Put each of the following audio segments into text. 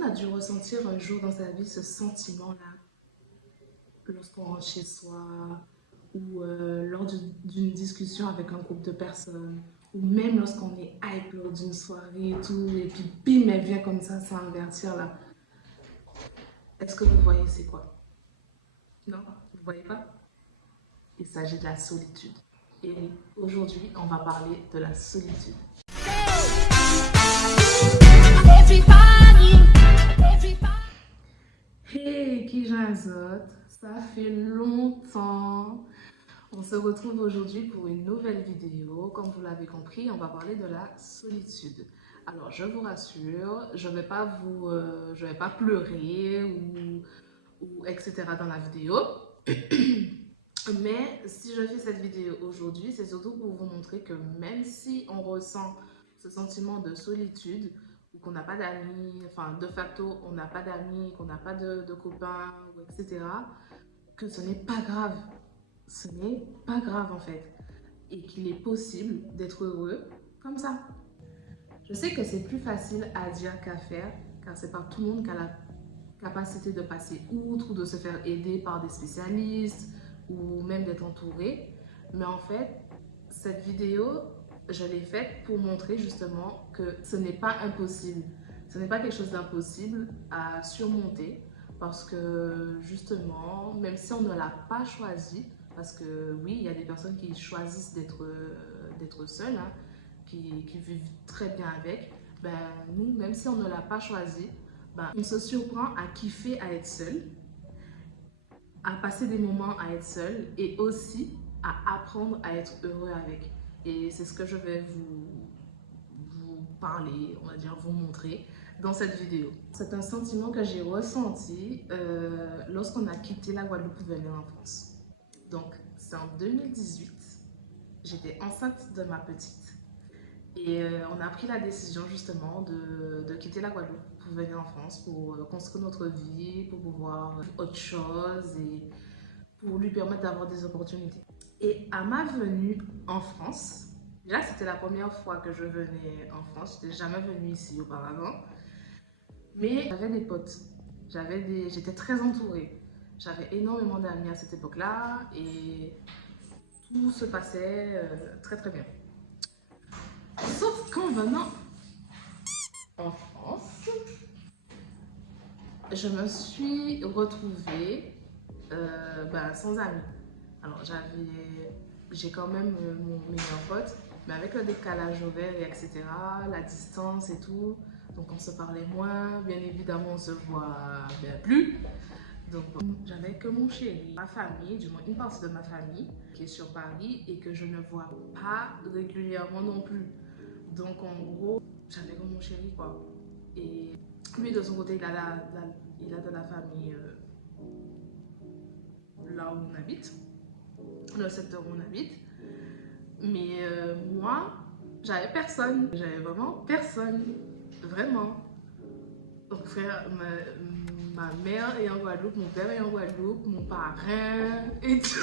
monde a dû ressentir un jour dans sa vie ce sentiment-là lorsqu'on rentre chez soi ou lors d'une discussion avec un groupe de personnes ou même lorsqu'on est hype lors d'une soirée et tout et puis bim, elle vient comme ça sans avertir là. Est-ce que vous voyez c'est quoi? Non? Vous voyez pas? Il s'agit de la solitude. Et oui, aujourd'hui, on va parler de la solitude. Hey, qui j'azote, ça fait longtemps. On se retrouve aujourd'hui pour une nouvelle vidéo. Comme vous l'avez compris, on va parler de la solitude. Alors, je vous rassure, je vais pas pleurer ou etc. dans la vidéo. Mais si je fais cette vidéo aujourd'hui, c'est surtout pour vous montrer que même si on ressent ce sentiment de solitude, ou qu'on n'a pas d'amis, enfin de facto on n'a pas d'amis, qu'on n'a pas de copains, etc., que ce n'est pas grave. Ce n'est pas grave en fait. Et qu'il est possible d'être heureux comme ça. Je sais que c'est plus facile à dire qu'à faire, car c'est pas tout le monde qui a la capacité de passer outre ou de se faire aider par des spécialistes ou même d'être entouré. Mais en fait, cette vidéo, je l'ai faite pour montrer justement que ce n'est pas impossible. Ce n'est pas quelque chose d'impossible à surmonter parce que justement, même si on ne l'a pas choisi, parce que oui, il y a des personnes qui choisissent d'être seules, hein, qui vivent très bien avec, ben, nous, même si on ne l'a pas choisi, ben, on se surprend à kiffer à être seul, à passer des moments à être seul et aussi à apprendre à être heureux avec. Et c'est ce que je vais vous parler, on va dire vous montrer dans cette vidéo. C'est un sentiment que j'ai ressenti lorsqu'on a quitté la Guadeloupe pour venir en France. Donc c'est en 2018, j'étais enceinte de ma petite. Et on a pris la décision justement de quitter la Guadeloupe pour venir en France, pour construire notre vie, pour pouvoir faire autre chose et pour lui permettre d'avoir des opportunités. Et à ma venue en France, là c'était la première fois que je venais en France, je n'étais jamais venue ici auparavant, mais j'avais des potes, j'étais très entourée, j'avais énormément d'amis à cette époque-là et tout se passait très très bien. Sauf qu'en venant en France, je me suis retrouvée sans amis. Alors j'ai quand même mon meilleur pote, mais avec le décalage horaire et etc., la distance et tout, donc on se parlait moins, bien évidemment on se voit bien plus. Donc j'avais que mon chéri, ma famille, du moins une partie de ma famille qui est sur Paris et que je ne vois pas régulièrement non plus. Donc en gros, j'avais que mon chéri quoi. Et lui de son côté, il a de la famille là où on habite, dans le secteur où on habite. Mais moi, j'avais personne. J'avais vraiment personne. Vraiment. Donc frère, ma mère est en Guadeloupe, mon père est en Guadeloupe, mon parrain et tout.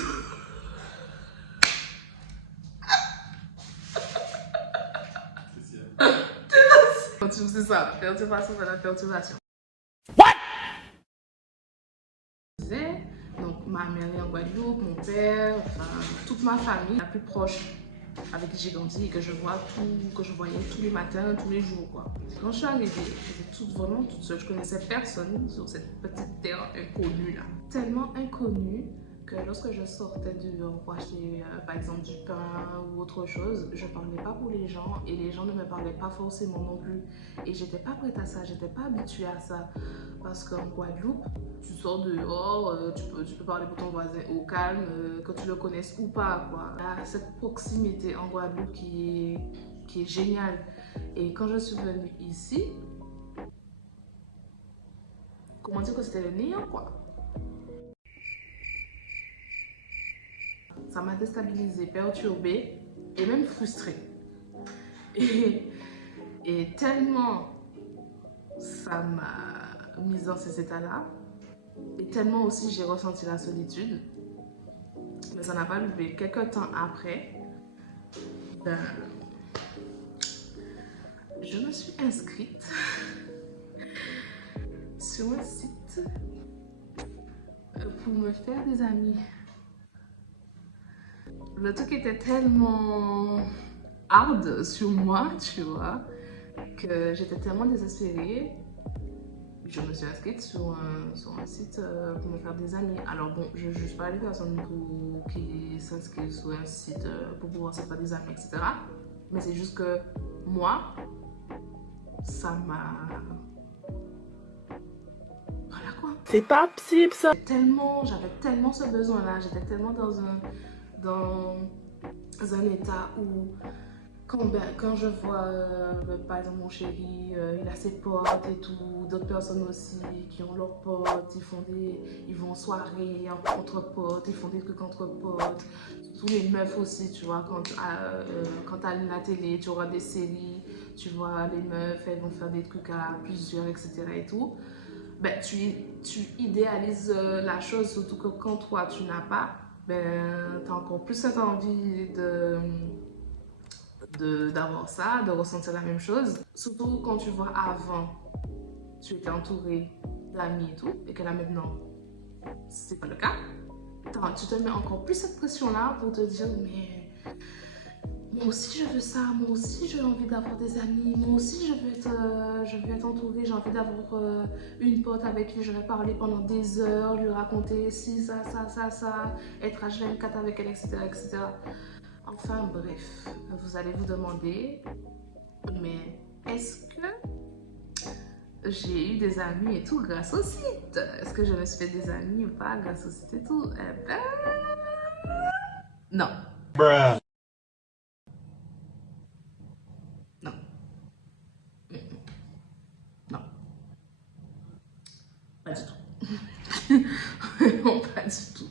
C'est ça, perturbation de la perturbation. What? Donc ma mère est en Guadeloupe, mon père, enfin, toute ma famille la plus proche avec qui j'ai grandi et que je voyais tous les matins, tous les jours quoi. Quand je suis arrivée, j'étais vraiment toute seule, je connaissais personne sur cette petite terre inconnue là. Tellement inconnue que lorsque je sortais dehors pour acheter par exemple du pain ou autre chose, je parlais pas pour les gens et les gens ne me parlaient pas forcément non plus. Et j'étais pas prête à ça, j'étais pas habituée à ça. Parce qu'en Guadeloupe, tu sors dehors, tu peux parler pour ton voisin au calme, que tu le connaisses ou pas quoi. Il y a cette proximité en Guadeloupe qui est géniale. Et quand je suis venue ici, comment dire que c'était le néant quoi. Ça m'a déstabilisée, perturbée et même frustrée. Et tellement ça m'a mise dans ces états-là, et tellement aussi j'ai ressenti la solitude, mais ça n'a pas levé. Quelques temps après, je me suis inscrite sur un site pour me faire des amis. Le truc était tellement hard sur moi, tu vois, que j'étais tellement désespérée. Je me suis inscrite sur un site pour me faire des amis. Alors bon, je ne juge pas les personnes qui s'inscrivent sur un site pour pouvoir se faire des amis, etc. Mais c'est juste que moi, ça m'a... Voilà quoi. C'est pas possible ça. J'avais tellement ce besoin-là, j'étais tellement dans un état où quand je vois, par exemple, mon chéri, il a ses potes et tout, d'autres personnes aussi qui ont leurs potes, ils vont en soirée entre potes, ils font des trucs entre potes. Tous les meufs aussi, tu vois, quand tu allumes la télé, tu regardes des séries, tu vois, les meufs, elles vont faire des trucs à plusieurs, etc. et tout. Ben, tu idéalises la chose, surtout que quand toi, tu n'as pas, ben, tu as encore plus cette envie d'avoir ça, de ressentir la même chose. Surtout quand tu vois avant, tu étais entouré d'amis et tout, et que là maintenant, c'est pas le cas. Tu te mets encore plus cette pression-là pour te dire, mais moi aussi je veux ça, moi aussi j'ai envie d'avoir des amis, moi aussi je veux être entourée, j'ai envie d'avoir une pote avec qui je vais parler pendant des heures, lui raconter ci, ça, être H24 avec elle, etc., etc. Enfin bref, vous allez vous demander, mais est-ce que j'ai eu des amis et tout grâce au site? Est-ce que je me suis fait des amis ou pas grâce au site et tout? Eh ben... non. Bruh. Non. Non. Pas du tout. Vraiment pas du tout.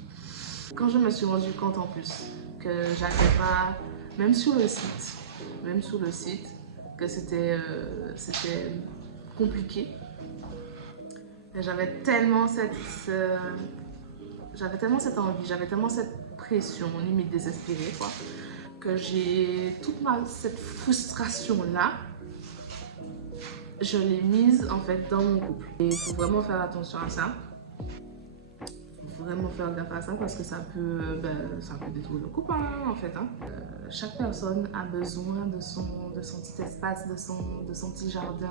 Quand je me suis rendu compte en plus que j'avais pas, même sur le site, que c'était compliqué. J'avais tellement cette envie, j'avais tellement cette pression, limite désespérée, quoi, que j'ai cette frustration-là, je l'ai mise en fait dans mon couple. Et il faut vraiment faire attention à ça. Il faut vraiment faire gaffe à ça parce que ça peut détruire le couple en fait. Chaque personne a besoin de son petit espace, de son petit jardin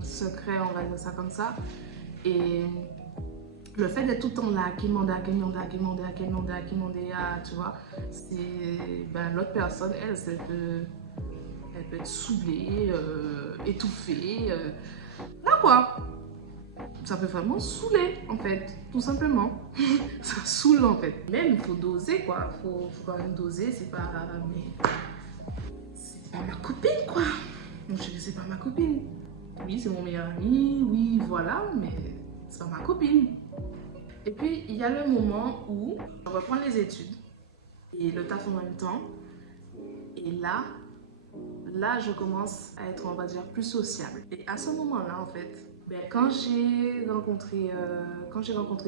secret, on va dire ça comme ça. Et le fait d'être tout le temps là, qui demande, tu vois, l'autre personne, elle peut être saoulée, étouffée, là quoi. Ça peut vraiment saouler en fait, tout simplement. Ça saoule en fait. Même il faut doser quoi, faut quand même doser, c'est pas ma copine quoi. Mon chéri, c'est pas ma copine. Oui, c'est mon meilleur ami, oui, voilà, mais c'est pas ma copine. Et puis, il y a le moment où je reprends les études et le taf en même temps. Et là, je commence à être, on va dire, plus sociable. Et à ce moment-là, en fait, quand j'ai rencontré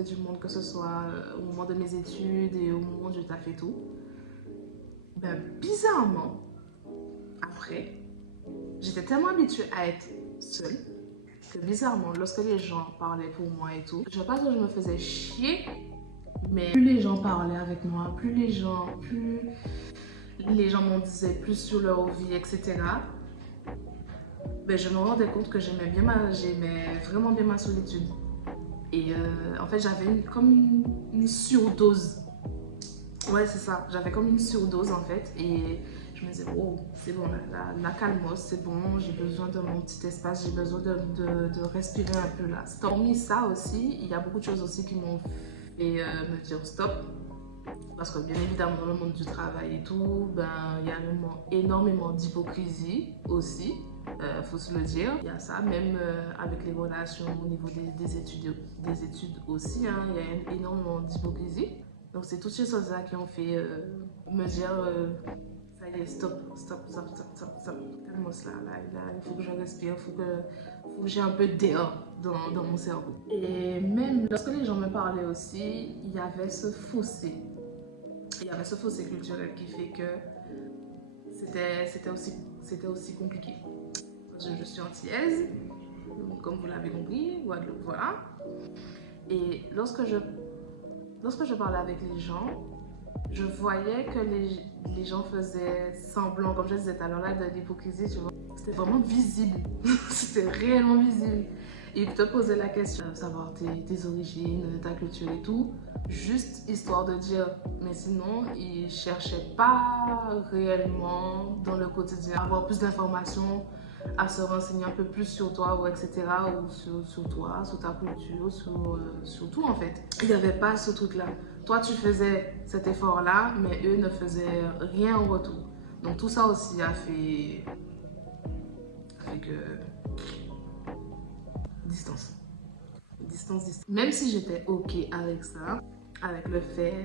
du monde, que ce soit au moment de mes études et au moment du taf et tout, bizarrement, après, j'étais tellement habituée à être seule que bizarrement, lorsque les gens parlaient pour moi et tout, je ne vais pas dire que je me faisais chier, mais plus les gens parlaient avec moi, plus les gens m'en disaient plus sur leur vie, etc. Je me rendais compte que j'aimais vraiment bien ma solitude. Et en fait, j'avais comme une surdose. Ouais, c'est ça. J'avais comme une surdose en fait. Et je me disais, oh, c'est bon, la calmos, c'est bon, j'ai besoin de mon petit espace, j'ai besoin de respirer un peu là. Hormis ça aussi, il y a beaucoup de choses aussi qui m'ont fait me dire stop. Parce que bien évidemment, dans le monde du travail et tout, il y a énormément d'hypocrisie aussi, faut se le dire. Il y a ça, même avec les relations au niveau des études aussi, hein, il y a énormément d'hypocrisie. Donc c'est toutes ces choses-là qui ont fait me dire, ça y est, stop, calme-moi là, il faut que je respire, il faut que j'ai un peu d'air dans mon cerveau. Et même lorsque les gens me parlaient aussi, il y avait ce fossé. Il y avait ce fossé culturel qui fait que c'était aussi compliqué. Parce que je suis antillaise, donc comme vous l'avez compris, Guadeloupe, voilà. Et lorsque je parlais avec les gens, je voyais que les gens faisaient semblant, comme je disais tout à l'heure là, de l'hypocrisie, tu vois. C'était vraiment visible, c'était réellement visible. Ils te posaient la question, savoir tes origines, ta culture et tout, juste histoire de dire, mais sinon, ils cherchaient pas réellement dans le quotidien à avoir plus d'informations, à se renseigner un peu plus sur toi, ou etc., ou sur toi, sur ta culture, sur tout en fait. Il n'y avait pas ce truc-là. Toi, tu faisais cet effort-là, mais eux ne faisaient rien en retour. Donc tout ça aussi a fait que... Distance. Même si j'étais OK avec ça, avec le fait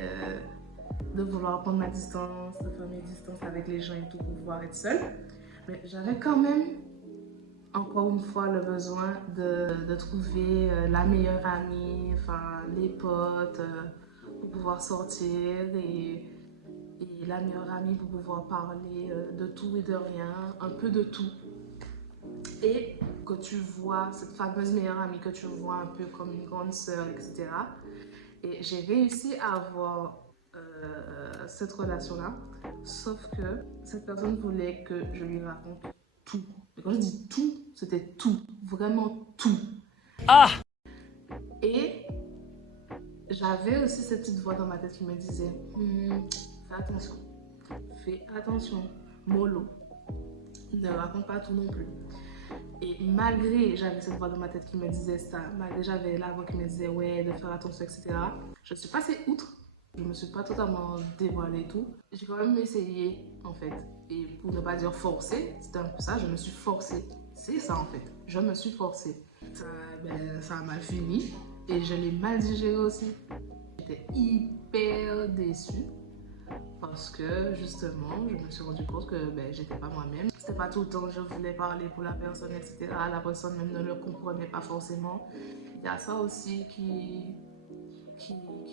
de vouloir prendre ma distance, de faire mes distances avec les gens et tout pour pouvoir être seule, mais j'avais quand même, encore une fois, le besoin de trouver la meilleure amie, enfin les potes, pour pouvoir sortir et la meilleure amie pour pouvoir parler de tout et de rien, un peu de tout. Et que tu vois cette fameuse meilleure amie que tu vois un peu comme une grande sœur, etc. Et j'ai réussi à avoir cette relation-là, sauf que cette personne voulait que je lui raconte tout. Et quand je dis tout, c'était tout, vraiment tout. Ah! Et j'avais aussi cette petite voix dans ma tête qui me disait fais attention, mollo, ne raconte pas tout non plus. Et malgré j'avais cette voix dans ma tête qui me disait ça, malgré j'avais la voix qui me disait ouais, de faire attention, etc., je suis passée outre. Je me suis pas totalement dévoilée et tout. J'ai quand même essayé en fait. Et pour ne pas dire forcé, c'était un peu ça, je me suis forcée. C'est ça en fait, je me suis forcée. Ça a mal fini et je l'ai mal digéré aussi. J'étais hyper déçue. Parce que justement, je me suis rendu compte que j'étais pas moi-même. C'était pas tout le temps je voulais parler pour la personne, etc. La personne même ne le comprenait pas forcément. Il y a ça aussi qui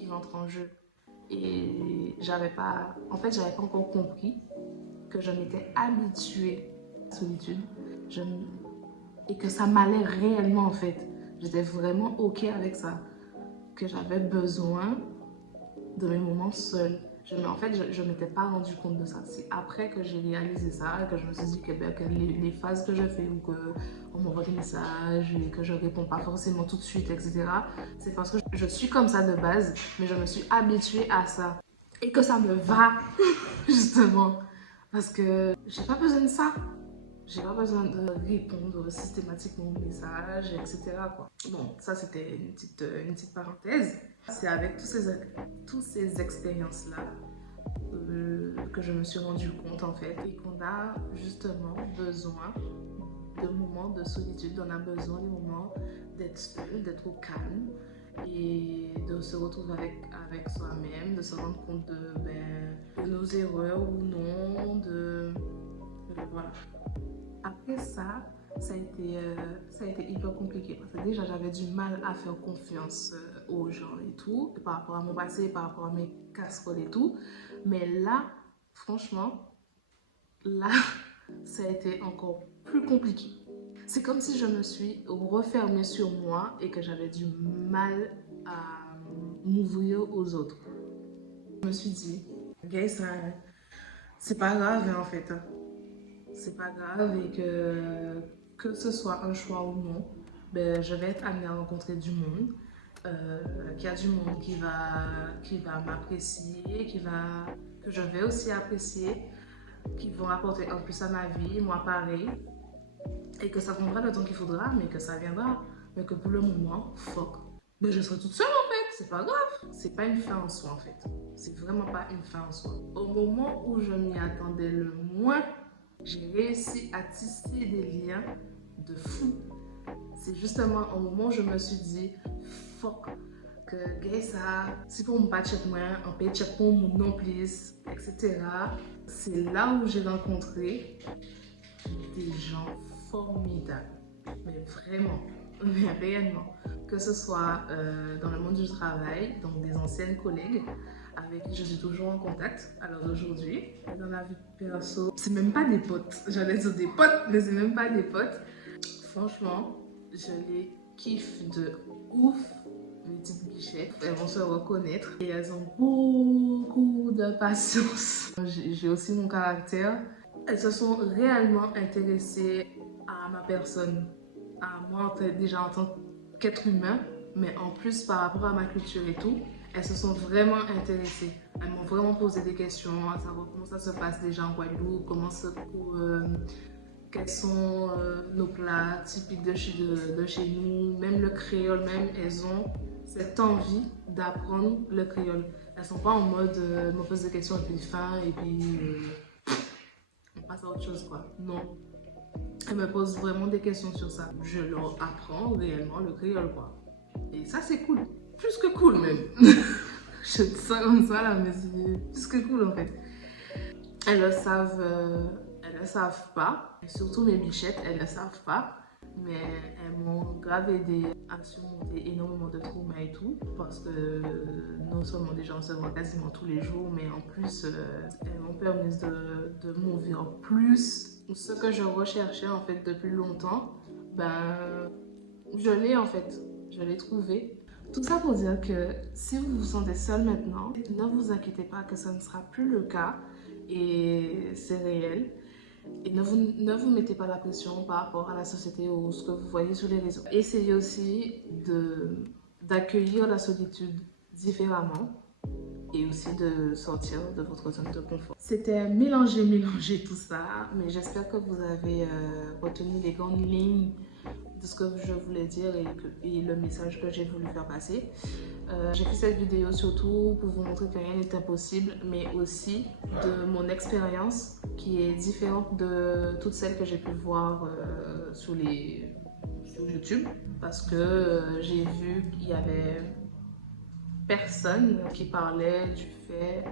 rentre en jeu. Et j'avais pas encore compris que je m'étais habituée à la solitude et que ça m'allait réellement en fait. J'étais vraiment OK avec ça. Que j'avais besoin de mes moments seuls. En fait, je ne m'étais pas rendu compte de ça. C'est après que j'ai réalisé ça, que je me suis dit que les phases que je fais ou qu'on m'envoie des messages et que je ne réponds pas forcément tout de suite, etc., c'est parce que je suis comme ça de base, mais je me suis habituée à ça. Et que ça me va, justement. Parce que j'ai pas besoin de ça. J'ai pas besoin de répondre systématiquement aux messages, etc., quoi. Bon, ça c'était une petite parenthèse. C'est avec toutes ces expériences-là que je me suis rendu compte en fait et qu'on a justement besoin de moments de solitude. On a besoin des moments d'être seul, d'être au calme et de se retrouver avec soi-même, de se rendre compte de nos erreurs ou non, voilà. Après ça a été hyper compliqué parce que déjà j'avais du mal à faire confiance aux gens et tout, par rapport à mon passé, par rapport à mes casseroles et tout. Mais là, franchement, là, ça a été encore plus compliqué. C'est comme si je me suis refermée sur moi et que j'avais du mal à m'ouvrir aux autres. Je me suis dit, guys, c'est pas grave en fait. C'est pas grave et que ce soit un choix ou non, je vais être amenée à rencontrer du monde, qu'il y a du monde qui va m'apprécier, que je vais aussi apprécier, qui vont apporter un plus à ma vie, moi pareil, et que ça prendra le temps qu'il faudra, mais que ça viendra, mais que pour le moment, fuck. Mais je serai toute seule en fait, c'est pas grave. C'est pas une fin en soi en fait. C'est vraiment pas une fin en soi. Au moment où je m'y attendais le moins, j'ai réussi à tisser des liens de fou. C'est justement au moment où je me suis dit, fuck, que ça, si pour me battre moi, on peut check pour mon non plus, etc. C'est là où j'ai rencontré des gens formidables. Mais vraiment, mais réellement. Que ce soit dans le monde du travail, donc des anciennes collègues, avec qui je suis toujours en contact à l'heure d'aujourd'hui. Dans la vie perso, c'est même pas des potes. J'allais dire des potes, mais c'est même pas des potes. Franchement, Je les kiffe de ouf, mes petites bichettes. Elles vont se reconnaître et elles ont beaucoup de patience. J'ai aussi mon caractère. Elles se sont réellement intéressées à ma personne, à moi déjà en tant qu'être humain, mais en plus par rapport à ma culture et tout. Elles se sont vraiment intéressées. Elles m'ont vraiment posé des questions à savoir comment ça se passe déjà en Guadeloupe, quels sont nos plats typiques de chez nous, même le créole, même elles ont cette envie d'apprendre le créole. Elles sont pas en mode me pose des questions et puis fin et puis on passe à autre chose quoi. Non. Elles me posent vraiment des questions sur ça. Je leur apprends réellement le créole quoi. Et ça c'est cool. Plus que cool même. Je dis ça comme ça là, mais c'est plus que cool en fait. Elles le savent pas. Et surtout mes bichettes, elles ne savent pas. Mais elles m'ont grave aidé à surmonter énormément de traumas et tout. Parce que non seulement déjà on se voit quasiment tous les jours, mais en plus elles m'ont permis de m'ouvrir plus. Ce que je recherchais en fait depuis longtemps, ben je l'ai en fait. Je l'ai trouvé. Tout ça pour dire que si vous vous sentez seul maintenant, ne vous inquiétez pas que ça ne sera plus le cas et c'est réel. Et ne vous mettez pas la pression par rapport à la société ou ce que vous voyez sur les réseaux. Essayez aussi d'accueillir la solitude différemment et aussi de sortir de votre zone de confort. C'était mélanger tout ça, mais j'espère que vous avez retenu les grandes lignes de ce que je voulais dire et le message que j'ai voulu faire passer. J'ai fait cette vidéo surtout pour vous montrer que rien n'est impossible, mais aussi de mon expérience qui est différente de toutes celles que j'ai pu voir sur YouTube, parce que j'ai vu qu'il y avait personne qui parlait du fait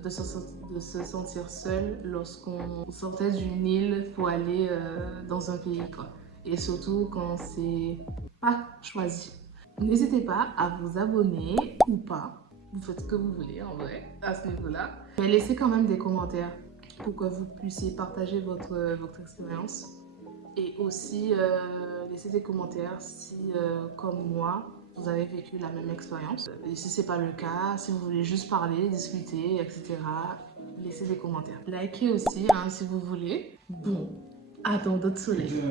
de se sentir seul lorsqu'on sortait d'une île pour aller dans un pays quoi. Et surtout quand c'est pas choisi. N'hésitez pas à vous abonner ou pas. Vous faites ce que vous voulez en vrai à ce niveau-là. Mais laissez quand même des commentaires pour que vous puissiez partager votre expérience. Et aussi laissez des commentaires si, comme moi, vous avez vécu la même expérience. Et si c'est pas le cas, si vous voulez juste parler, discuter, etc., laissez des commentaires. Likez aussi hein, si vous voulez. Bon, à dans d'autres soleils.